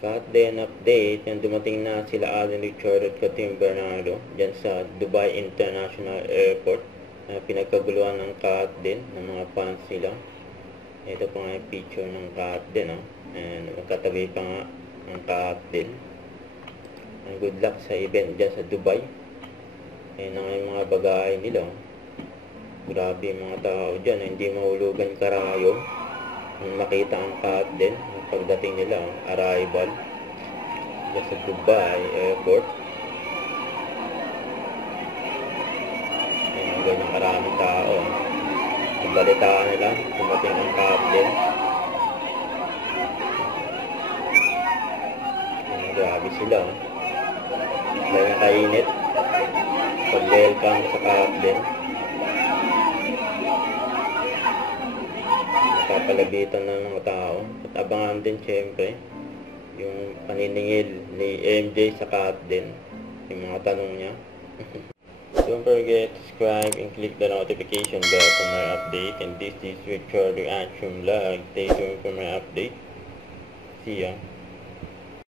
Cut din update, yung dumating na sila Alden Richard at Katim Bernardo dyan sa Dubai International Airport. Pinagkaguluhan ng cut din ng mga fans nila. Ito po nga yung picture ng cut din. And magkatabi pa nga ang cut din. And good luck sa event dyan sa Dubai. Ayan na nga yung mga bagay nila. Grabe yung mga tao dyan, hindi mahulugan karayo. Makita ang cut din pagdating nila, arrival dyan sa Dubai Airport. Ayan, ganyan karaming tao. Nagbalitaan nila, dumating ang cut din. Ayan, grabe sila. Dahil kainit pag-welcome sa cut din. Papalabitan ng mga tao at abangan din syempre yung paniningil ni MJ sa cut din, yung mga tanong niya. Don't forget to subscribe and click the notification bell for my update, and this is Richard Reaction Vlog. Stay tuned for my update. See ya.